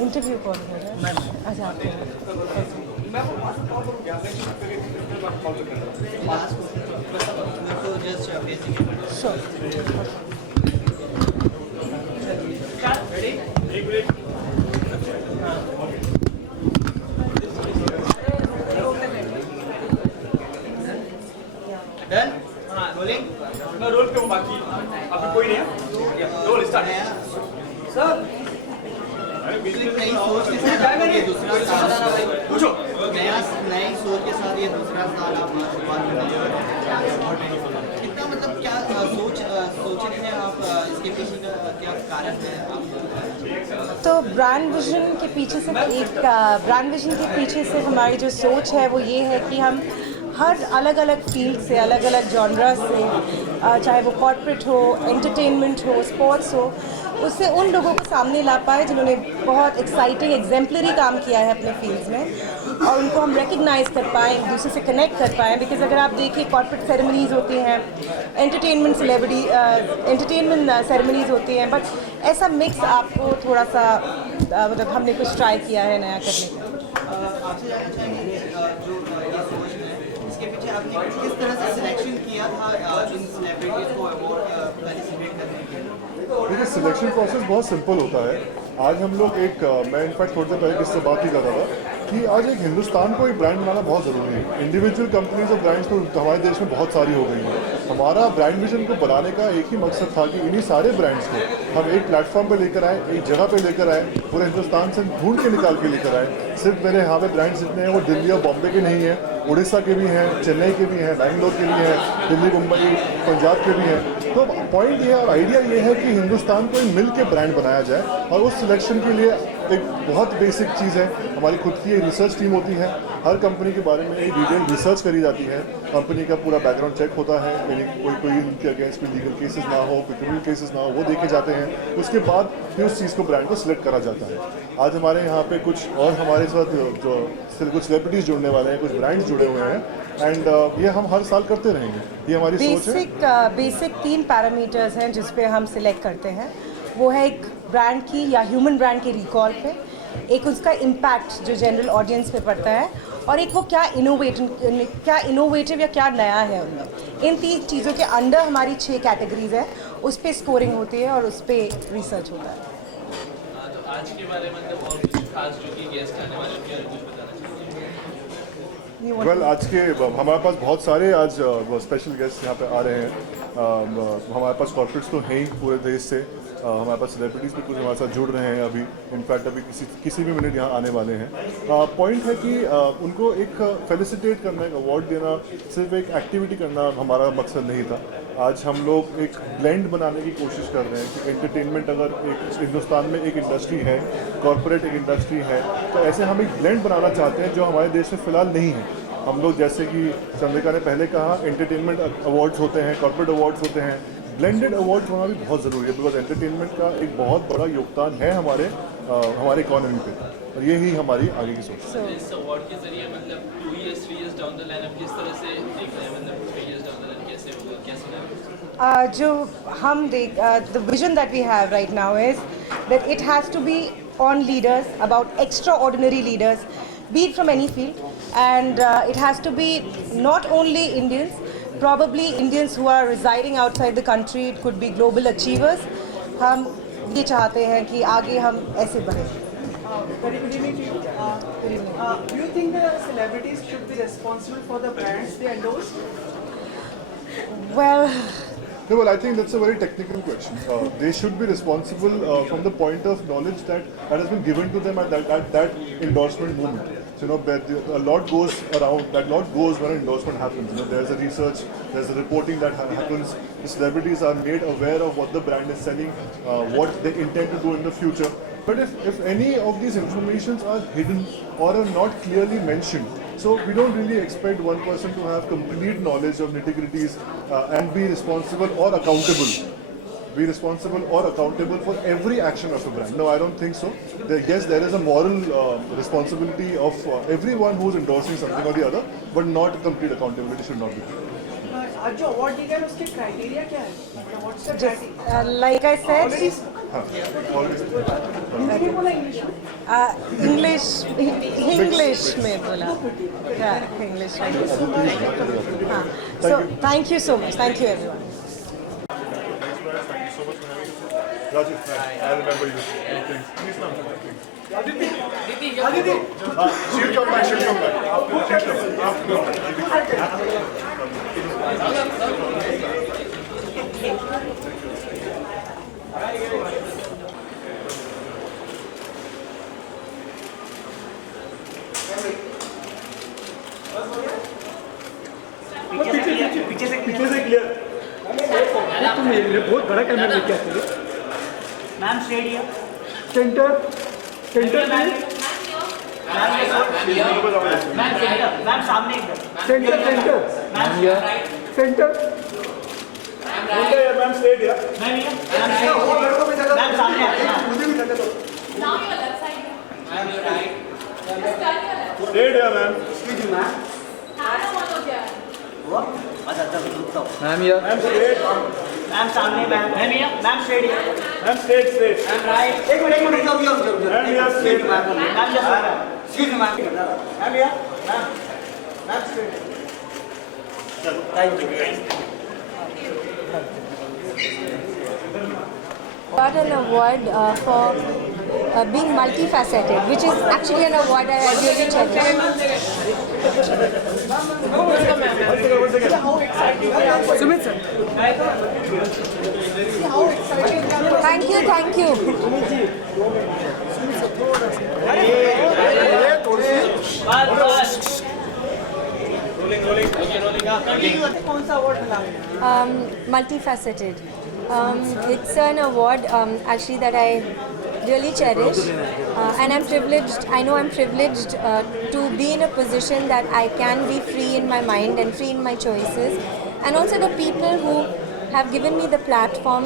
Interview कौन कर रहा है? अच्छा आपके श्योर। डन रोलिंग मैं रोल पे हूँ, बाकी अभी कोई नहीं है। Roll start sir. नई सोच के साथ ये दूसरा साल पूछो। नई सोच के साथ ये दूसरा साल आप शुरुआत कर रहे हो। कितना मतलब क्या सोच रहे हैं आप, इसके पीछे का क्या कारण है आप? तो ब्रांड विजन के पीछे से हमारी जो सोच है वो ये है कि हम हर अलग अलग फील्ड से, अलग अलग जॉनरा से, चाहे वो कॉर्पोरेट हो, एंटरटेनमेंट हो, स्पोर्ट्स हो, उससे उन लोगों को सामने ला पाए जिन्होंने बहुत एक्साइटिंग एग्जेम्पलरी काम किया है अपने फील्ड्स में, और उनको हम रिकग्नाइज़ कर पाएँ, एक दूसरे से कनेक्ट कर पाएँ। बिकॉज अगर आप देखिए कॉर्पोरेट सेरेमनीज़ होती हैं, एंटरटेनमेंट सेरेमनीज़ होती हैं, बट ऐसा मिक्स आपको थोड़ा सा मतलब हमने कुछ ट्राई किया है नया करने का। आपसे जानना चाहेंगे जो ये सोच है इसके पीछे आपने किस तरह से सिलेक्शन किया था इन सेलिब्रिटीज को अवार्ड पार्टिसिपेट करने के लिए? देखिए, सिलेक्शन प्रोसेस बहुत सिंपल होता है। आज हम लोग मैं इनफैक्ट थोड़ी देर पहले किससे बात ही कर रहा था कि आज एक हिंदुस्तान को एक ब्रांड बनाना बहुत ज़रूरी है। इंडिविजुअल कंपनीज और ब्रांड्स तो हमारे देश में बहुत सारी हो गई हैं। हमारा ब्रांड विजन को बनाने का एक ही मकसद था कि इन्हीं सारे ब्रांड्स को हम एक प्लेटफॉर्म पे लेकर आए, एक जगह पे लेकर आए, पूरे हिंदुस्तान से ढूंढ के निकाल के लेकर आए। सिर्फ मेरे यहाँ पे ब्रांड्स जितने हैं वो दिल्ली और बॉम्बे के नहीं हैं, उड़ीसा के भी हैं, चेन्नई के भी हैं, बैंगलोर के भी हैं, दिल्ली, मुंबई, पंजाब के भी हैं। तो पॉइंट ये और आइडिया ये है कि हिंदुस्तान को मिल के ब्रांड बनाया जाए, और उस सिलेक्शन के लिए एक बहुत बेसिक चीज़ है, हमारी खुद की एक रिसर्च टीम होती है। हर कंपनी के बारे में एक डिटेल रिसर्च करी जाती है, कंपनी का पूरा बैकग्राउंड चेक होता है, कोई उनके अगेंस्ट में लीगल केसेस ना हो, कोई क्रिमिनल केसेस ना हो, वो देखे जाते हैं। उसके बाद फिर उस चीज़ को ब्रांड को सिलेक्ट करा जाता है। आज हमारे यहाँ पे कुछ और हमारे साथ जो कुछ सेलिब्रिटीज़ जुड़ने वाले हैं, कुछ ब्रांड्स जुड़े हुए हैं, एंड ये हम हर साल करते रहेंगे, ये हमारी सोच है। बेसिक 3 पैरामीटर्स हैं जिस पे हम सिलेक्ट करते हैं। वो है एक ब्रांड की या ह्यूमन ब्रांड के रिकॉल पे, एक उसका इम्पैक्ट जो जनरल ऑडियंस पे पड़ता है, और एक वो क्या इनोवेटिव या क्या नया है उनमें। इन 3 चीज़ों के अंडर हमारी 6 कैटेगरीज है, उस पर स्कोरिंग होती है और उस पर रिसर्च होता है। तो आज के बारे में मतलब और कुछ खास जो कि गेस्ट आने वाले हैं कुछ बताना चाहिए? वेल, आज के हमारे पास बहुत सारे आज स्पेशल गेस्ट यहाँ पे आ रहे हैं। हमारे पास कॉर्पोरेट्स तो हैं ही पूरे देश से, हमारे पास सेलिब्रिटीज़ भी कुछ हमारे साथ जुड़ रहे हैं अभी, इनफैक्ट अभी किसी भी मिनट यहाँ आने वाले हैं। पॉइंट है कि उनको एक फेलिसिटेट करना, एक अवार्ड देना, सिर्फ एक एक्टिविटी करना हमारा मकसद नहीं था। आज हम लोग एक ब्लेंड बनाने की कोशिश कर रहे हैं कि एंटरटेनमेंट अगर एक हिंदुस्तान में एक इंडस्ट्री है, कॉर्पोरेट एक इंडस्ट्री है, तो ऐसे हम एक ब्लेंड बनाना चाहते हैं जो हमारे देश में फ़िलहाल नहीं है। हम लोग, जैसे कि चंद्रिका ने पहले कहा, एंटरटेनमेंट अवार्ड्स होते हैं, कॉर्पोरेट अवार्ड्स होते हैं, ब्लेंडेड अवार्ड्स होना भी बहुत ज़रूरी है, बिकॉज एंटरटेनमेंट का एक बहुत बड़ा योगदान है हमारे इकोनॉमी पे, और यही हमारी आगे की सोच है। इस अवार्ड के जरिए मतलब 2 years 3 years down the line आप किस तरह से देख रहे हैं, मतलब 3 years डाउन द लाइन कैसे होगा, क्या सिनेरियो? जो हम the vision that we have right now is that it has to be on leaders, about extraordinary leaders, be it from any field, and it has to be not only Indians, probably Indians who are residing outside the country, it could be global achievers. हम ये चाहते हैं कि आगे हम ऐसे बढ़ें। Very good evening to you. Do you think the celebrities should be responsible for the brands they endorse? Well, No, well, I think that's a very technical question. They should be responsible from the point of knowledge that has been given to them at that endorsement moment. So, a lot goes around, that lot goes when an endorsement happens. There's a research, there's a reporting that happens. The celebrities are made aware of what the brand is selling, what they intend to do in the future. But if any of these informations are hidden or are not clearly mentioned, so we don't really expect one person to have complete knowledge of nitty-gritties and be responsible or accountable. Be responsible or accountable for every action of a brand. No, I don't think so. Yes, there is a moral responsibility of everyone who's endorsing something or the other, but not complete accountability should not be. आज जो award दिया गया है उसके criteria क्या है? What's the criteria? like I said, Already हाँ always English में बोला, इंग्लिश में। हाँ, so thank you so much, thank you everyone. Rajiv, I remember you. Thanks. Please come. She'll come back. She'll come back. पीछे से clear. तुम बहुत बड़ा कैमरा लेके आते हो। Ma'am straight here. Centre ma'am centre, ma'am सामने इधर। सेंटर मैम स्ट्रेट यार। मैम ये मैम सामने आते हैं। स्ट्रेट है मैम। Ma'am straight. मैम सामने मैम ये ma'am straight here. Ma'am straight ma'am right. एक मिनट मैम यहाँ straight ma'am just excuse me ma'am ये ma'am straight. Got an award for being multifaceted, which is actually an award I really cherish. Sumit sir. Thank you, thank you. कौन सा award मिला? Multifaceted. It's an award actually that I really cherish, and I'm privileged. I know I'm privileged to be in a position that I can be free in my mind and free in my choices, and also the people who have given me the platform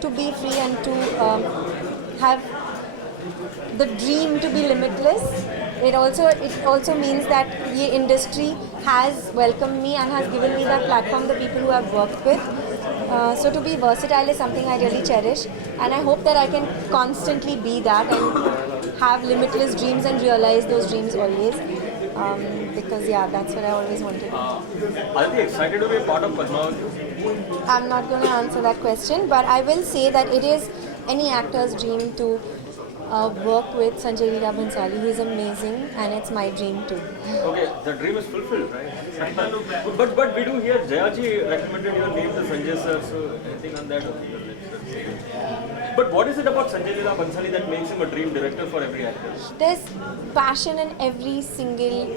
to be free and to have the dream to be limitless. It also means that the industry has welcomed me and has given me that platform, the people who I've worked with. So to be versatile is something I really cherish, and I hope that I can constantly be that and have limitless dreams and realize those dreams always. Because yeah, that's what I always wanted. Are you excited to be a part of Padmavat? I'm not going to answer that question, but I will say that it is any actor's dream to work with Sanjay Leela Bhansali. He's amazing, and it's my dream too. Okay, the dream is fulfilled, right? but we do hear Jayaji recommended your name to Sanjay sir, so anything on that? But what is it about Sanjay Leela Bhansali that makes him a dream director for every actor? There's passion in every single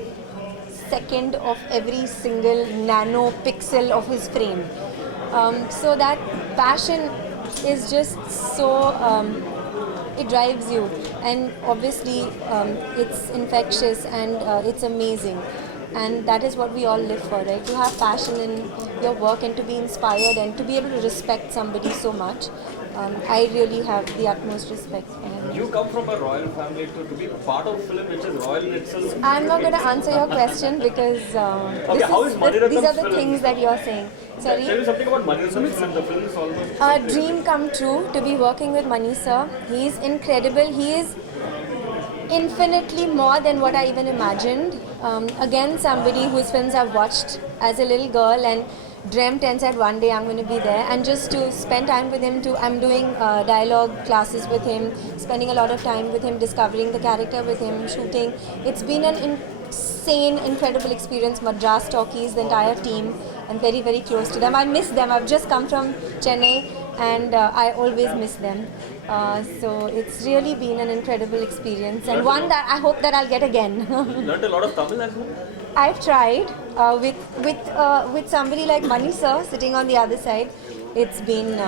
second of every single nano pixel of his frame. So that passion is just so, it drives you, and obviously it's infectious and it's amazing. And that is what we all live for, right? To have passion in your work and to be inspired and to be able to respect somebody so much. I really have the utmost respect for him. You come from a royal family to be part of film which is royal in itself. I'm not going to answer your question because how is Mani Ratnam's these are the film? things that you're saying. Tell Sorry? me something about Mani Ratnam's film. The film is almost... A dream come true to be working with Mani sir. He's incredible. He is infinitely more than what I even imagined. Again, somebody whose films I've watched as a little girl and dreamt and said one day I'm going to be there, and just to spend time with him, I'm doing dialogue classes with him, spending a lot of time with him, discovering the character with him, shooting. It's been an insane, incredible experience. Madras Talkies, the entire team, I'm very, very close to them. I miss them. I've just come from Chennai and I always miss them. So it's really been an incredible experience, and one that I hope that I'll get again. Learned a lot of Tamil as well? I've tried with somebody like Mani sir sitting on the other side. It's been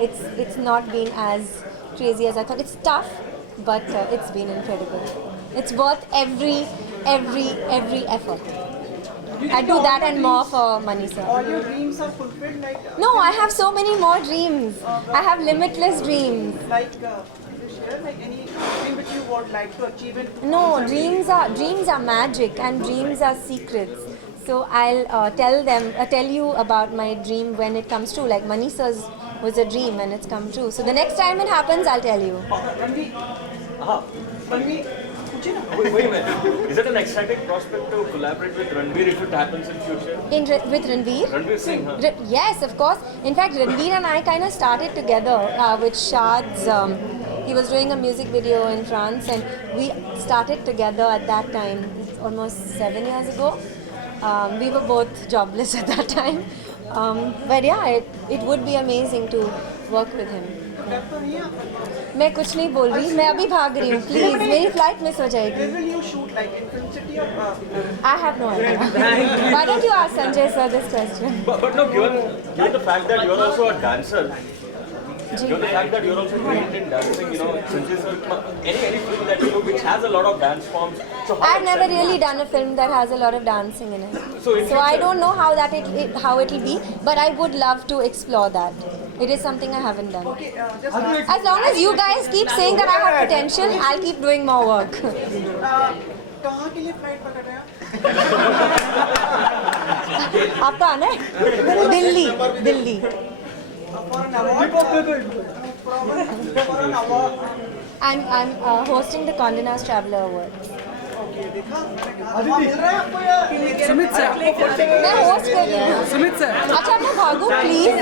it's not been as crazy as I thought. It's tough, but it's been incredible. It's worth every effort. I do that and more for Mani sir. All your dreams are fulfilled, like No, I have so many more dreams. I have limitless dreams. share like any dream which you would like to achieve in. No, dreams are magic and dreams are secrets. So I'll tell you about my dream when it comes true. Like Mani sir's was a dream and it's come true. So the next time it happens, I'll tell you. Ranveer, पूछिए ना. Wait a minute. Is it an exciting prospect to collaborate with Ranveer if it happens in future? With Ranveer? Ranveer Singh, huh? Yes, of course. In fact, Ranveer and I kind of started together with Shad's. He was doing a music video in France, and we started together at that time, almost 7 years ago. We were both jobless at that time. But yeah, it would be amazing to work with him. Prep तो नहीं है आपका? मैं कुछ नहीं बोल रही, मैं अभी भाग रही हूँ. Please, मेरी फ्लाइट मिस हो जाएगी. Where will you shoot, like in Film City or? I have no idea. Why don't you ask Sanjay sir this question? But no, given the fact that you're also a dancer, ji. given the fact that you're also trained in dancing, you know, Sanjay sir, any film that you do which has a lot of dance forms, so how I've never exciting- really done a film that has a lot of dancing in it. So in So I future- don't know how how it'll be, but I would love to explore that. It is something I haven't done. Okay, just As long as you guys keep saying that I have potential, I'll keep doing more work. कहाँ के लिए flight पकड़ रहे हैं? आपका आना है? Delhi. For an award? For an award? I'm hosting the Condé Nast Traveler Award. Okay, देखा? मैंने कहा था, मिल रहा है आपको ये? सुमित सर, मैं होस्ट कर रही हूँ. सुमित सर, अच्छा मैं भागूँ please.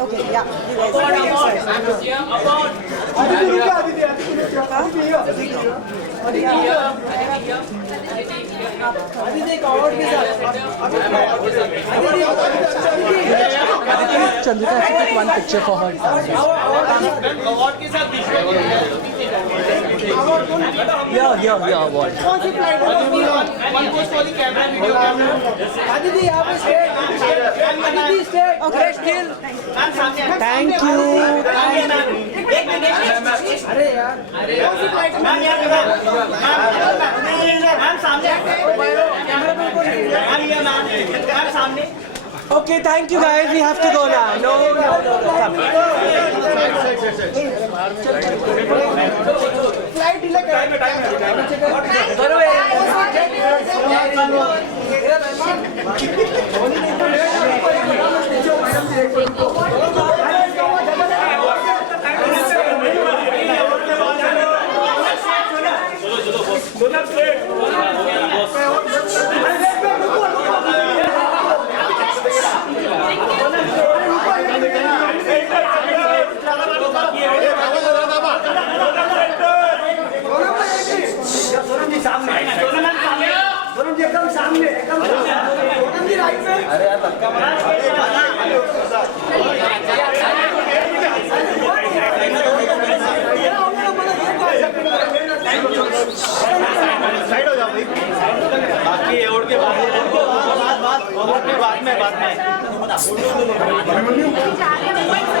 Okay, yeah. Chandrika has to take one picture for her. Yeah, award. Aditi यहाँ पे stage. Aditi stage. Okay, still. Thank you. अरे यार. Okay, thank you guys. We have to go now. No. Come. Flight delay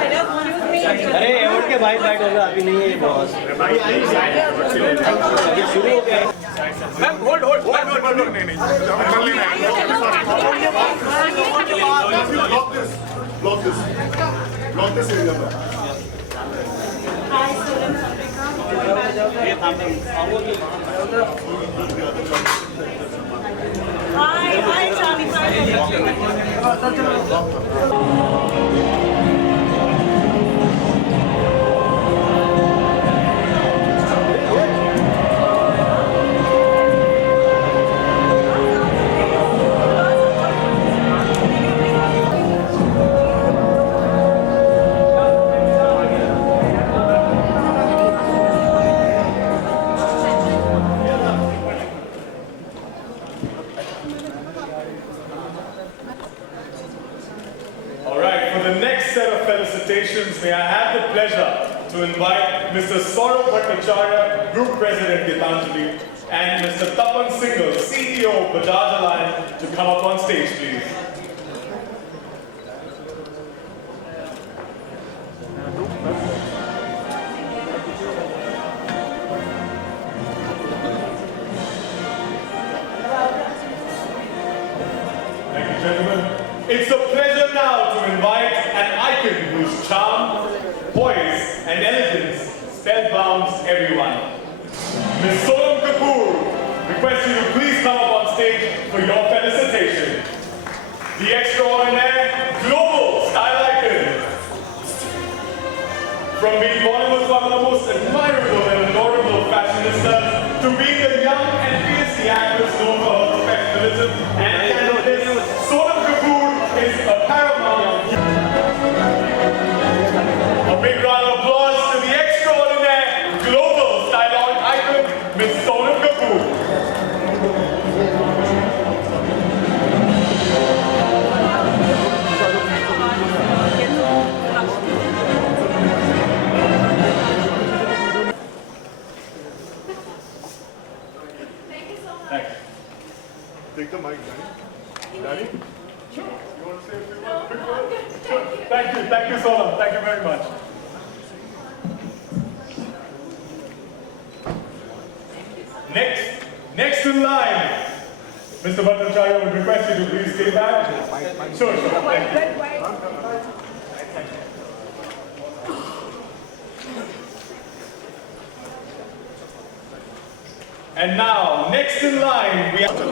अरे award के भाई बैठ होगा अभी नहीं है बॉस ये शुरू हो गया Ma'am, hold. नहीं. Block this area, man. May I have the pleasure to invite Mr. Saurabh Bhattacharya, Group President Gitanjali, and Mr. Tapan Singhal, CEO of Bajaj Alliance, to come up on stage, please. Thank you, gentlemen. It's a pleasure now to invite an icon whose charm, poise, and elegance spellbounds every Ms. Sonam Kapoor, request you to please come up on stage for your felicitation. The extraordinaire global style icon. From being Bollywood's one of the most admirable and adorable fashionistas to being the young and fierce actress known for her professionalism and candidness, Sonam Kapoor is a paramount. A big round of applause to the extraordinaire global style icon, Ms. Sonam Kapoor. Take the mic, Danny. Danny? You want to say a few words? Quick words? Sure. Thank you, Sonam. Thank you very much. Next in line, Mr. Bhattacharya would request you to please stay back. Sure, thank you. And now, next in line, we have to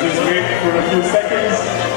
just wait for a few seconds.